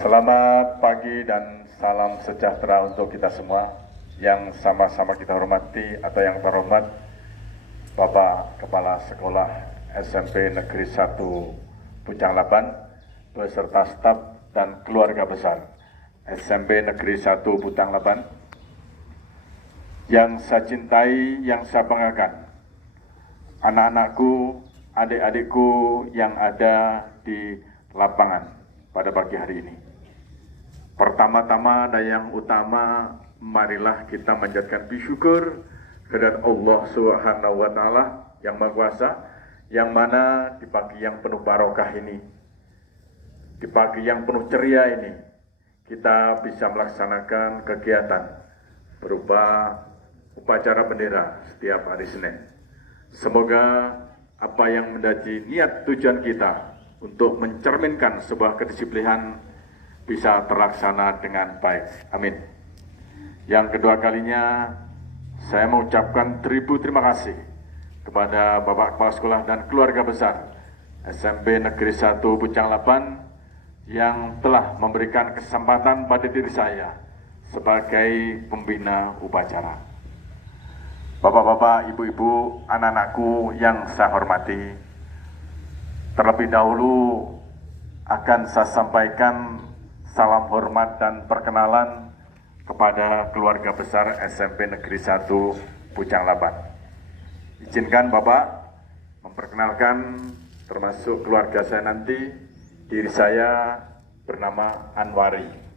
Selamat pagi dan salam sejahtera untuk kita semua yang sama-sama kita hormati atau yang terhormat Bapak Kepala Sekolah SMP Negeri 1 Pucang Laban beserta staf dan keluarga besar SMP Negeri 1 Pucang Laban yang saya cintai, yang saya banggakan, anak-anakku, adik-adikku yang ada di lapangan pada pagi hari ini. Pertama-tama dan yang utama, marilah kita menjadikan bersyukur kepada Allah Subhanahu wa Ta'ala yang Maha Kuasa, yang mana di pagi yang penuh barokah ini, di pagi yang penuh ceria ini, kita bisa melaksanakan kegiatan berupa upacara bendera setiap hari Senin. Semoga apa yang menjadi niat tujuan kita untuk mencerminkan sebuah kedisiplinan bisa terlaksana dengan baik. Amin. Yang kedua kalinya, saya mengucapkan terima kasih kepada Bapak Kepala Sekolah dan keluarga besar SMP Negeri 1 Pucang Laban yang telah memberikan kesempatan pada diri saya sebagai pembina upacara. Bapak-bapak, ibu-ibu, anak-anakku yang saya hormati, terlebih dahulu akan saya sampaikan salam hormat dan perkenalan kepada keluarga besar SMP Negeri 1 Pucang Laban. Izinkan Bapak memperkenalkan termasuk keluarga saya nanti, diri saya bernama Anwari.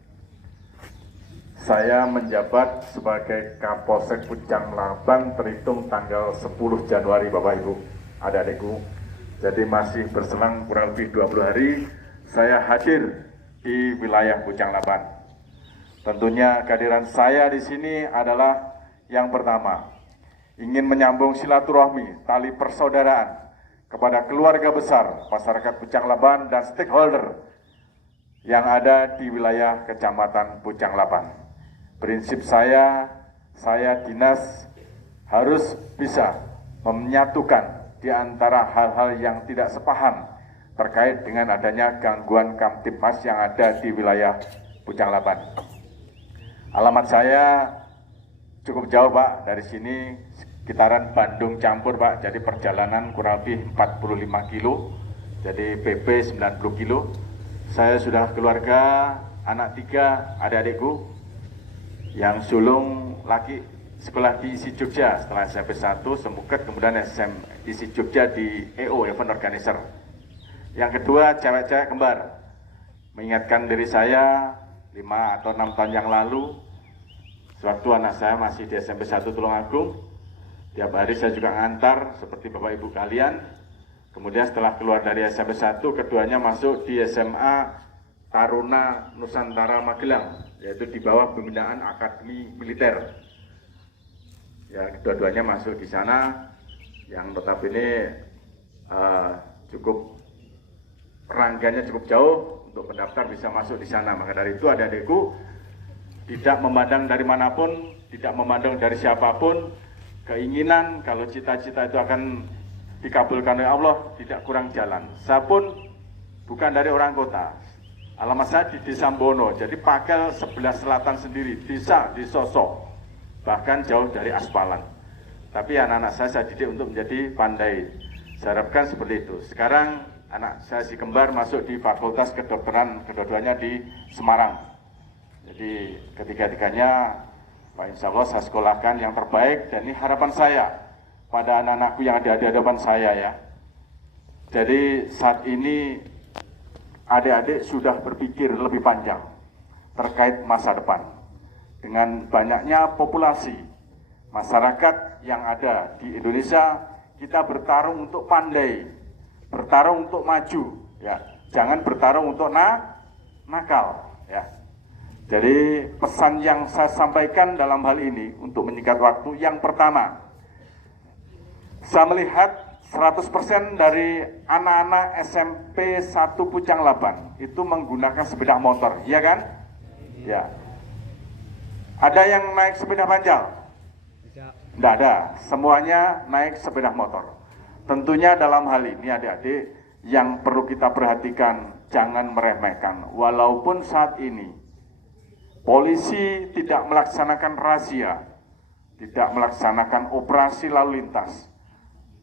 Saya menjabat sebagai Kapolsek Pucang Laban terhitung tanggal 10 Januari Bapak Ibu, adik-adikku. Jadi masih berselang kurang lebih 20 hari saya hadir di wilayah Pucang Laban. Tentunya kehadiran saya di sini adalah yang pertama, ingin menyambung silaturahmi, tali persaudaraan kepada keluarga besar masyarakat Pucang Laban dan stakeholder yang ada di wilayah Kecamatan Pucang Laban. Prinsip saya dinas harus bisa menyatukan di antara hal-hal yang tidak sepaham terkait dengan adanya gangguan Kamtibmas yang ada di wilayah Pucang Laban. Alamat saya cukup jauh Pak, dari sini sekitaran Bandung campur Pak, jadi perjalanan kurang lebih 45 kilo, jadi PP 90 kilo. Saya sudah keluarga, anak 3, adik-adikku, yang sulung laki sekolah di ISI Jogja setelah SMP 1, Semuket, kemudian ISI Jogja di EO, Event Organizer. Yang kedua, cewek-cewek kembar. Mengingatkan diri saya 5 atau 6 tahun yang lalu, sewaktu anak saya masih di SMP 1 Tulungagung, tiap hari saya juga ngantar seperti Bapak Ibu kalian. Kemudian setelah keluar dari SMP 1, keduanya masuk di SMA Taruna Nusantara Magelang, yaitu di bawah pembinaan Akademi Militer. Ya, kedua-duanya masuk di sana, yang notabene cukup rangkaiannya cukup jauh untuk pendaftar bisa masuk di sana. Maka dari itu adik-adikku, tidak memandang dari manapun, tidak memandang dari siapapun, keinginan kalau cita-cita itu akan dikabulkan oleh Allah tidak kurang jalan. Saya pun bukan dari orang kota, alamat saya di Desa Bono, jadi Pakel sebelah selatan sendiri, desa di Sosok, bahkan jauh dari aspalan. Tapi anak-anak saya didik untuk menjadi pandai. Saya harapkan seperti itu. Sekarang anak saya si kembar masuk di Fakultas Kedokteran, kedua-duanya di Semarang. Jadi ketiga-tiganya Pak Insya Allah saya sekolahkan yang terbaik, dan ini harapan saya pada anak-anakku yang ada di hadapan saya ya. Jadi saat ini adik-adik sudah berpikir lebih panjang terkait masa depan. Dengan banyaknya populasi masyarakat yang ada di Indonesia, kita bertarung untuk pandai, bertarung untuk maju, ya. Jangan bertarung untuk nakal, ya. Jadi pesan yang saya sampaikan dalam hal ini untuk menyingkat waktu, yang pertama, saya melihat 100% dari anak-anak SMP 1 Pucang Laban itu menggunakan sepeda motor, ya kan? Ya. Ada yang naik sepeda panjang? Tidak ada, semuanya naik sepeda motor. Tentunya dalam hal ini adik-adik yang perlu kita perhatikan jangan meremehkan. Walaupun saat ini polisi tidak melaksanakan razia, tidak melaksanakan operasi lalu lintas,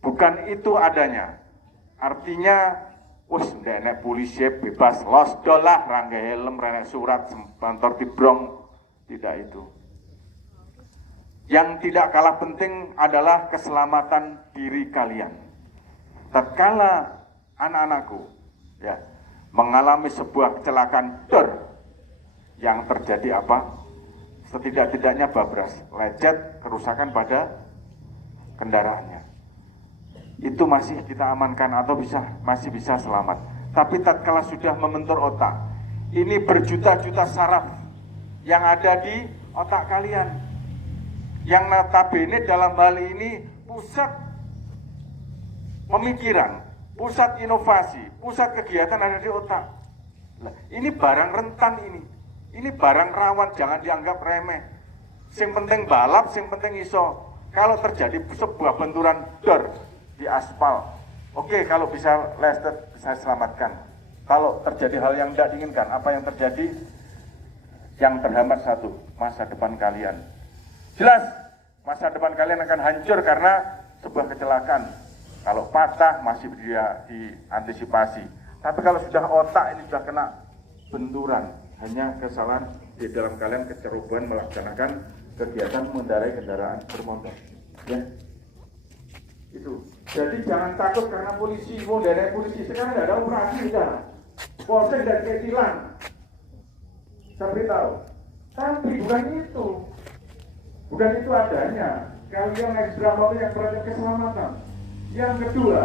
bukan itu adanya. Artinya, wis ndek polisi bebas los dolah, rangge helm, renek surat, kantor dibrong, tidak itu. Yang tidak kalah penting adalah keselamatan diri kalian. Tatkala anak-anakku ya mengalami sebuah kecelakaan yang terjadi apa? Setidak-tidaknya babras, lecet, kerusakan pada kendaraannya. Itu masih kita amankan atau masih bisa selamat. Tapi tatkala sudah membentur otak, ini berjuta-juta saraf yang ada di otak kalian. Yang notabene dalam hal ini pusat pemikiran, pusat inovasi, pusat kegiatan ada di otak. Nah, ini barang rentan ini barang rawan, jangan dianggap remeh. Sing penting balap, sing penting iso. Kalau terjadi sebuah benturan di aspal, oke, kalau bisa lestet bisa selamatkan. Kalau terjadi hal yang tidak diinginkan, apa yang terjadi? Yang terhambat satu, masa depan kalian. Jelas, masa depan kalian akan hancur karena sebuah kecelakaan. Kalau patah masih dia diantisipasi. Tapi kalau sudah otak ini sudah kena benturan, hanya kesalahan di dalam kalian kecerobohan melaksanakan kegiatan mengendarai kendaraan bermotor. Ya, itu. Jadi jangan takut karena polisi, dari polisi sekarang tidak ada operasi sudah. Polsek dan kecilan. Saya beritahu. Tapi bukan itu. Bukan itu adanya. Kalian naik sepeda motor yang berada keselamatan. Yang kedua,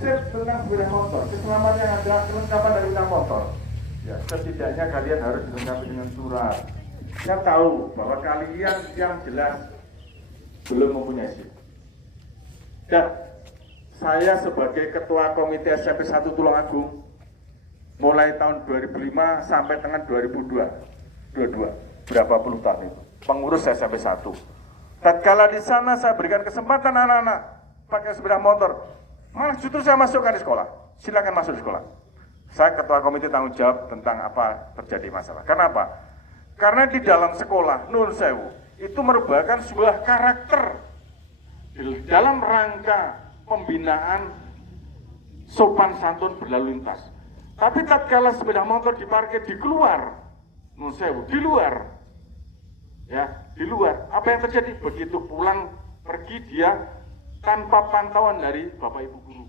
sip tentang sepeda motor. Keselamatan yang ada kelengkapan dari sepeda motor. Ya, setidaknya kalian harus dilengkapi dengan surat. Saya tahu bahwa kalian yang jelas belum mempunyai SIM. Dan saya sebagai Ketua Komite SMP 1 Tulungagung mulai tahun 2005 sampai dengan 2022, berapa puluh tahun itu, pengurus SMP 1. Tatkala di sana saya berikan kesempatan anak-anak pakai sepeda motor, malah justru saya masukkan di sekolah. Silakan masuk di sekolah. Saya Ketua Komite tanggung jawab tentang apa terjadi masalah. Kenapa? Karena di dalam sekolah Nun Sewu itu merupakan sebuah karakter dalam rangka pembinaan sopan santun berlalu lintas. Tapi tatkala sepeda motor diparkir di keluar Nun Sewu, di luar, ya, di luar, apa yang terjadi? Begitu pulang pergi dia tanpa pantauan dari Bapak Ibu guru.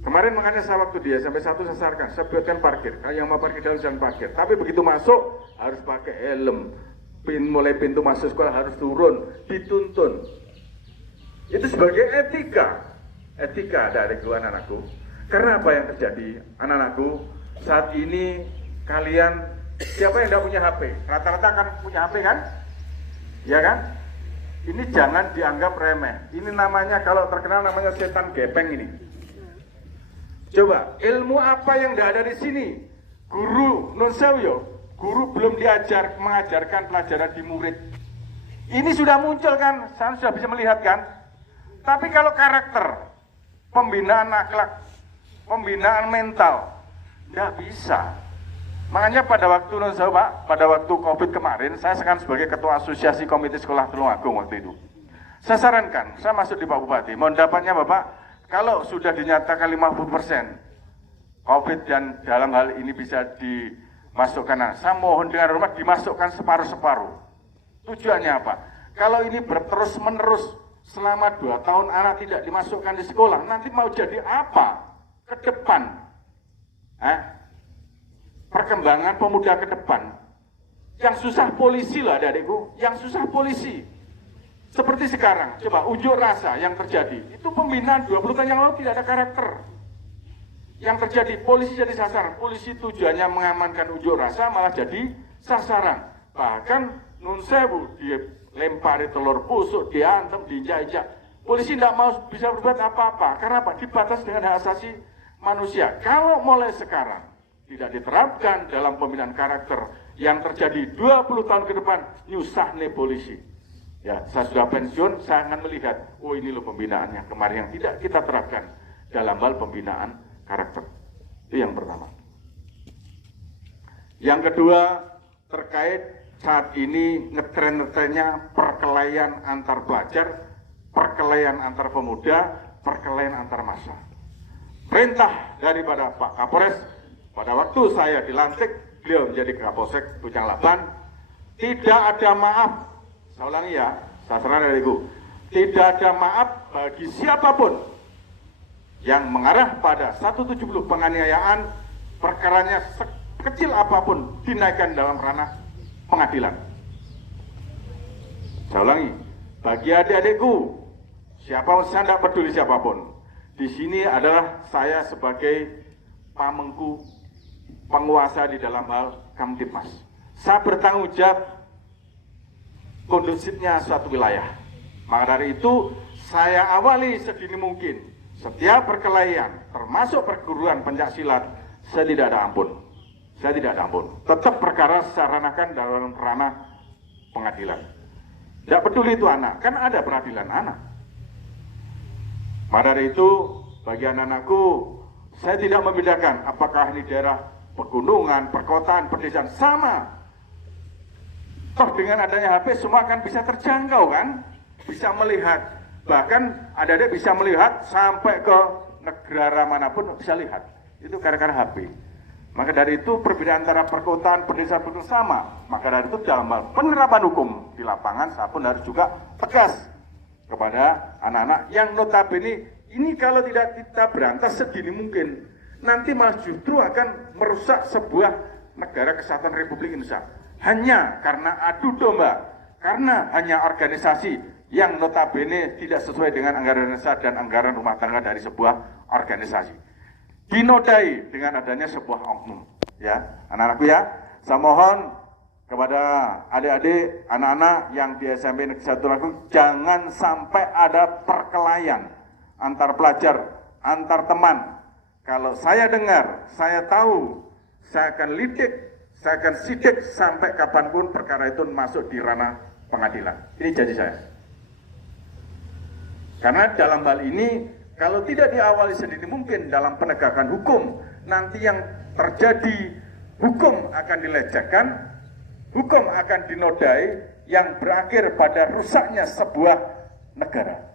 Kemarin makanya saya waktu dia sampai 1 saya sarankan, saya buatkan parkir. Yang mau parkir dalam jalan parkir. Tapi begitu masuk harus pakai helm. Mulai pintu masuk sekolah harus turun, dituntun. Itu sebagai etika. Etika dari anak-anakku. Karena apa yang terjadi, anak-anakku, saat ini kalian, siapa yang tidak punya HP? Rata-rata kan punya HP kan? Ya kan? Ini jangan dianggap remeh. Ini namanya, kalau terkenal namanya setan gepeng ini. Coba, ilmu apa yang tidak ada di sini? Guru Nun Sewu, guru belum mengajarkan pelajaran di murid. Ini sudah muncul kan? Saya sudah bisa melihat kan? Tapi kalau karakter, pembinaan akhlak, pembinaan mental, nggak bisa. Makanya pada waktu Nun Sewu, Pak, pada waktu COVID kemarin, saya sekarang sebagai Ketua Asosiasi Komite Sekolah Tulungagung waktu itu. Saya sarankan, saya masuk di Pak Bupati, mohon dapatnya Bapak, kalau sudah dinyatakan 50% COVID dan dalam hal ini bisa dimasukkan, saya mohon dengan hormat dimasukkan separuh-separuh. Tujuannya apa? Kalau ini berterus-menerus selama 2 tahun anak tidak dimasukkan di sekolah, nanti mau jadi apa ke depan? Perkembangan pemuda ke depan. Yang susah polisi lah adik-adikku, yang susah polisi. Seperti sekarang, coba unjuk rasa yang terjadi. Itu pembinaan 20 tahun yang lalu tidak ada karakter. Yang terjadi, polisi jadi sasaran. Polisi tujuannya mengamankan unjuk rasa malah jadi sasaran. Bahkan Nun Sewu dilempari telur busuk, diantem, diinjak-injak. Polisi tidak mau bisa berbuat apa-apa. Karena apa? Dibatas dengan hak asasi manusia. Kalau mulai sekarang tidak diterapkan dalam pembinaan karakter yang terjadi 20 tahun ke depan, nyusah nih polisi. Ya, saya sudah pensiun, saya akan melihat, oh ini loh pembinaannya kemarin yang tidak kita terapkan dalam hal pembinaan karakter. Itu yang pertama. Yang kedua, terkait saat ini ngetren-ngetrennya perkelahian antar pelajar, perkelahian antar pemuda, perkelahian antar massa. Perintah daripada Pak Kapolres, pada waktu saya dilantik, beliau menjadi Kapolsek Bujang Laban, tidak ada maaf, saya ulangi ya, saya serahkan dari Ibu, tidak ada maaf bagi siapapun yang mengarah pada 170 penganiayaan, perkaranya sekecil apapun dinaikkan dalam ranah pengadilan. Saya ulangi, bagi adik-adikku, siapapun, saya tidak peduli siapapun. Di sini adalah saya sebagai pamengku penguasa di dalam hal Kamtibmas. Saya bertanggung jawab kondusifnya suatu wilayah. Maka dari itu, saya awali sedini mungkin. Setiap perkelahian, termasuk perguruan pencaksilat, saya tidak ada ampun. Saya tidak ada ampun. Tetap perkara saya ranahkan dalam ranah pengadilan. Tidak peduli itu anak, kan ada peradilan anak. Maka dari itu, bagi anak-anakku, saya tidak membedakan apakah ini daerah pegunungan, perkotaan, pedesaan, sama. Toh dengan adanya HP semua akan bisa terjangkau kan? Bisa melihat, bahkan adik-adik bisa melihat sampai ke negara manapun bisa lihat. Itu gara-gara HP. Maka dari itu perbedaan antara perkotaan, pedesaan pun sama. Maka dari itu dalam hal penerapan hukum di lapangan, saya pun harus juga tegas kepada anak-anak yang notabene ini kalau tidak kita berantas sedini mungkin, nanti malah justru akan merusak sebuah negara kesatuan Republik Indonesia. Hanya karena adu domba, karena hanya organisasi yang notabene tidak sesuai dengan anggaran desa dan anggaran rumah tangga dari sebuah organisasi. Dinodai dengan adanya sebuah oknum. Ya, anak-anakku ya, saya mohon kepada adik-adik, anak-anak yang di SMP Negeri 1 Tulungagung, jangan sampai ada perkelahian antar pelajar, antar teman. Kalau saya dengar, saya tahu, saya akan lidik, saya akan sidik sampai kapanpun perkara itu masuk di ranah pengadilan. Ini janji saya. Karena dalam hal ini, kalau tidak diawali sedini mungkin dalam penegakan hukum, nanti yang terjadi, hukum akan dilecehkan, hukum akan dinodai yang berakhir pada rusaknya sebuah negara.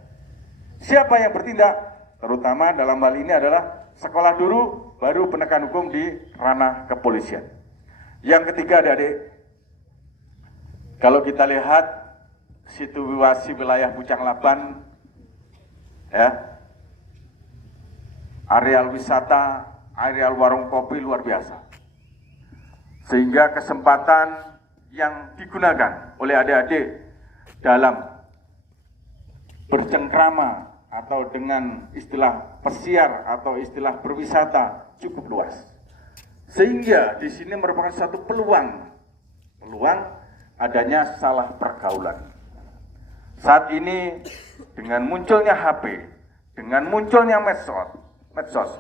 Siapa yang bertindak? Terutama dalam hal ini adalah sekolah dulu, baru penegakan hukum di ranah kepolisian. Yang ketiga adik-adik, kalau kita lihat situasi wilayah Bujang Laban, ya, areal wisata, areal warung kopi luar biasa. Sehingga kesempatan yang digunakan oleh adik-adik dalam bercengkrama atau dengan istilah pesiar atau istilah berwisata cukup luas. Sehingga di sini merupakan satu peluang adanya salah pergaulan. Saat ini dengan munculnya HP, dengan munculnya medsos,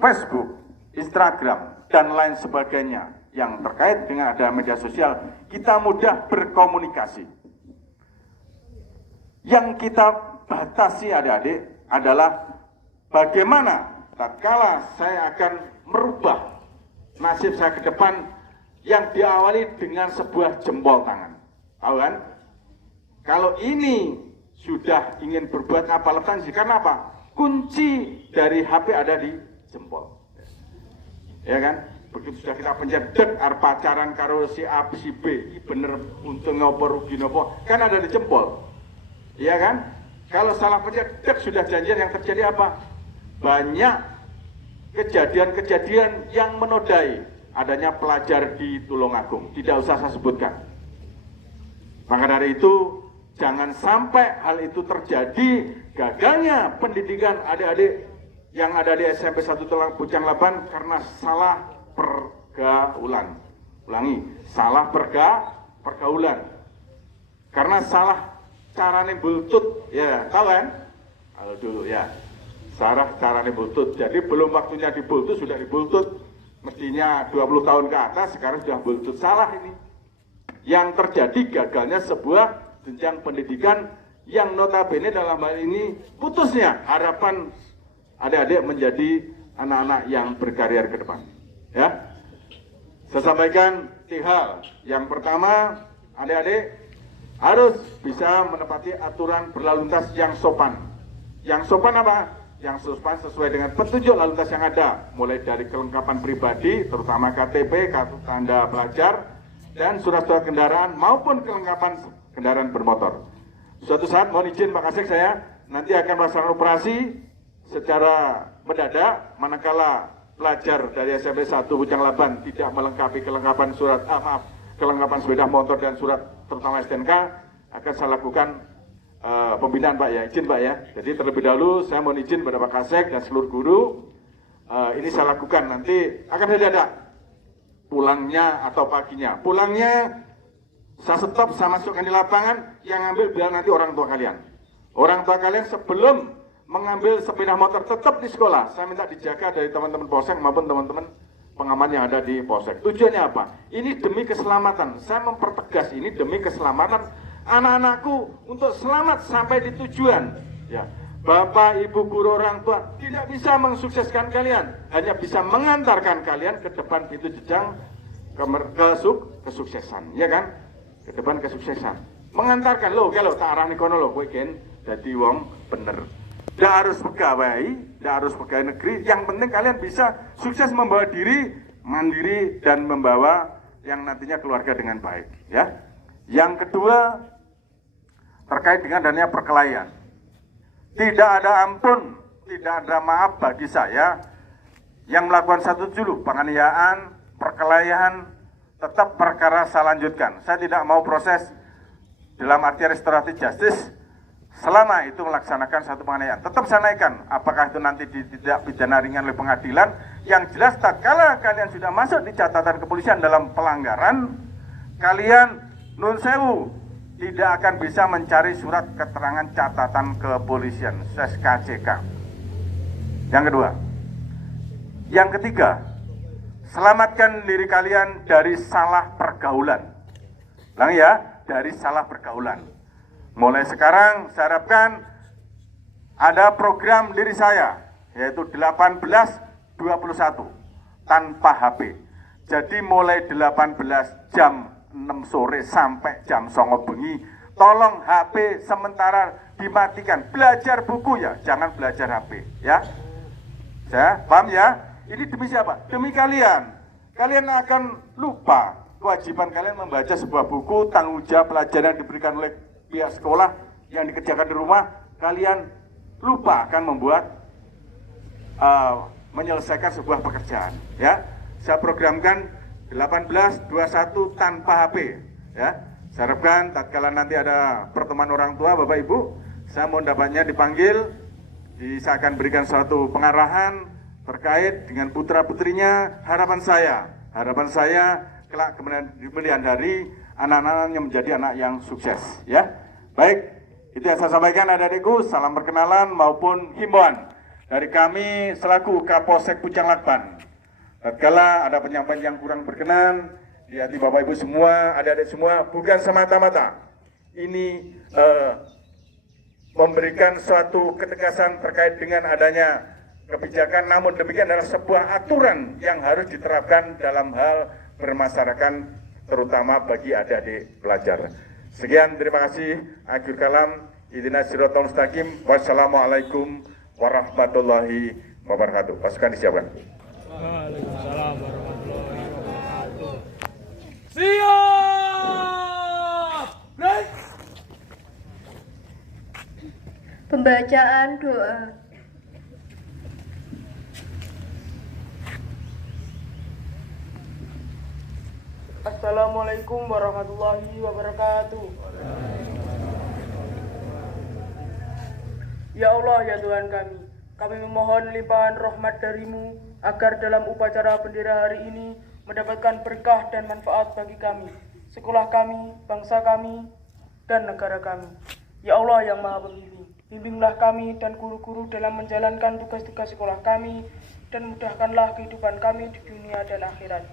Facebook, Instagram, dan lain sebagainya yang terkait dengan ada media sosial, kita mudah berkomunikasi. Yang kita batasi adik-adik adalah bagaimana tatkala saya akan merubah nasib saya ke depan yang diawali dengan sebuah jempol tangan. Tahu kan? Kalau ini sudah ingin berbuat apa lepas, karena apa? Kunci dari HP ada di jempol. Ya kan? Begitu sudah kita pencet dek arep pacaran karo si A si B, bener untung ngopo rugi nopo, kan ada di jempol. Iya kan? Kalau salah pencet dek sudah janjian, yang terjadi apa? Banyak kejadian-kejadian yang menodai adanya pelajar di Tulungagung. Tidak usah saya sebutkan. Maka dari itu jangan sampai hal itu terjadi, gagalnya pendidikan adik-adik yang ada di SMP 1 Bujang Laban karena salah pergaulan. Ulangi, salah pergaulan. Karena salah carane bultut, ya, tahu kan? Kalau dulu ya, salah carane bultut. Jadi belum waktunya dibultut sudah dibultut. Mestinya 20 tahun ke atas, sekarang sudah bultut. Salah ini. Yang terjadi gagalnya sebuah jenjang pendidikan yang notabene dalam hal ini putusnya harapan adik-adik menjadi anak-anak yang berkarier ke depan. Ya, saya sampaikan 3 hal. Yang pertama, adik-adik harus bisa menepati aturan berlalu lintas yang sopan. Yang sopan apa? Yang sopan sesuai dengan petunjuk lalu lintas yang ada, mulai dari kelengkapan pribadi, terutama KTP, kartu tanda pelajar, dan surat-surat kendaraan maupun kelengkapan kendaraan bermotor. Suatu saat, mohon izin Pak Kasek, saya nanti akan melaksanakan operasi secara mendadak manakala pelajar dari SMP 1 Bujang Laban tidak melengkapi kelengkapan kelengkapan sepeda motor dan surat terutama STNK, akan saya lakukan pembinaan Pak ya, izin Pak ya. Jadi terlebih dahulu saya mohon izin pada Pak Kasek dan seluruh guru, ini saya lakukan nanti akan mendadak pulangnya atau paginya. Pulangnya saya stop, saya masukkan di lapangan, yang ambil biar nanti orang tua kalian. Orang tua kalian sebelum mengambil sepeda motor tetap di sekolah, saya minta dijaga dari teman-teman Polsek maupun teman-teman pengaman yang ada di Polsek. Tujuannya apa? Ini demi keselamatan. Saya mempertegas ini demi keselamatan anak-anakku untuk selamat sampai di tujuan. Ya, Bapak, Ibu, guru, orang tua tidak bisa mensukseskan kalian, hanya bisa mengantarkan kalian ke depan pintu jenjang kesuksesan, ya kan? Ke depan kesuksesan. Mengantarkan lo, kalau tak arah kono lo, kowe gen dadi wong bener. Tidak harus pegawai, tidak harus pegawai negeri. Yang penting kalian bisa sukses membawa diri mandiri dan membawa yang nantinya keluarga dengan baik. Ya. Yang kedua, terkait dengan adanya perkelahian. Tidak ada ampun, tidak ada maaf bagi saya yang melakukan satu juluh penganiayaan, perkelahian, tetap perkara saya lanjutkan. Saya tidak mau proses dalam arti restoratif justice selama itu melaksanakan satu penganiayaan. Tetap saya naikkan, apakah itu nanti tidak pidana ringan oleh pengadilan. Yang jelas, tak kala kalian sudah masuk di catatan kepolisian dalam pelanggaran, kalian nun sewu tidak akan bisa mencari surat keterangan catatan kepolisian SKCK. Yang kedua, yang ketiga, selamatkan diri kalian dari salah pergaulan. Ulang ya, dari salah pergaulan. Mulai sekarang saya harapkan ada program diri saya, yaitu 18-21 tanpa HP. Jadi mulai 18 jam 6 sore sampai jam 9 bengi, tolong HP sementara dimatikan. Belajar buku ya, jangan belajar HP ya. Saya paham ya? Ini demi siapa? Demi kalian. Kalian akan lupa kewajiban kalian membaca sebuah buku, tanggung jawab pelajaran yang diberikan oleh pihak sekolah yang dikerjakan di rumah. Kalian lupa akan membuat menyelesaikan sebuah pekerjaan ya. Saya programkan 18-21 tanpa HP ya. Saya harapkan tatkala nanti ada pertemuan orang tua Bapak Ibu, saya mau dapatnya dipanggil, saya akan berikan suatu pengarahan terkait dengan putra putrinya. Harapan saya kelak kemudian hari anak-anak yang menjadi anak yang sukses ya. Baik, itu yang saya sampaikan adik-adikku. Salam perkenalan maupun himbauan dari kami selaku Kapolsek Pucang Lakban. Tatkala ada penyampaian yang kurang berkenan di hati Bapak Ibu semua, adik-adik semua, bukan semata-mata ini memberikan suatu ketegasan terkait dengan adanya kebijakan, namun demikian adalah sebuah aturan yang harus diterapkan dalam hal bermasyarakat, terutama bagi adik-adik pelajar. Sekian, terima kasih. Akhir kalam, ihdinas siratal mustaqim. Wassalamualaikum warahmatullahi wabarakatuh. Pasukan disiapkan. Waalaikumsalam warahmatullahi wabarakatuh. Siap! Break! Pembacaan doa. Assalamualaikum warahmatullahi wabarakatuh. Ya Allah, ya Tuhan kami memohon limpahan rahmat dari-Mu agar dalam upacara bendera hari ini mendapatkan berkah dan manfaat bagi kami, sekolah kami, bangsa kami, dan negara kami. Ya Allah yang Maha Pembimbing, bimbinglah kami dan guru-guru dalam menjalankan tugas-tugas sekolah kami, dan mudahkanlah kehidupan kami di dunia dan akhirat.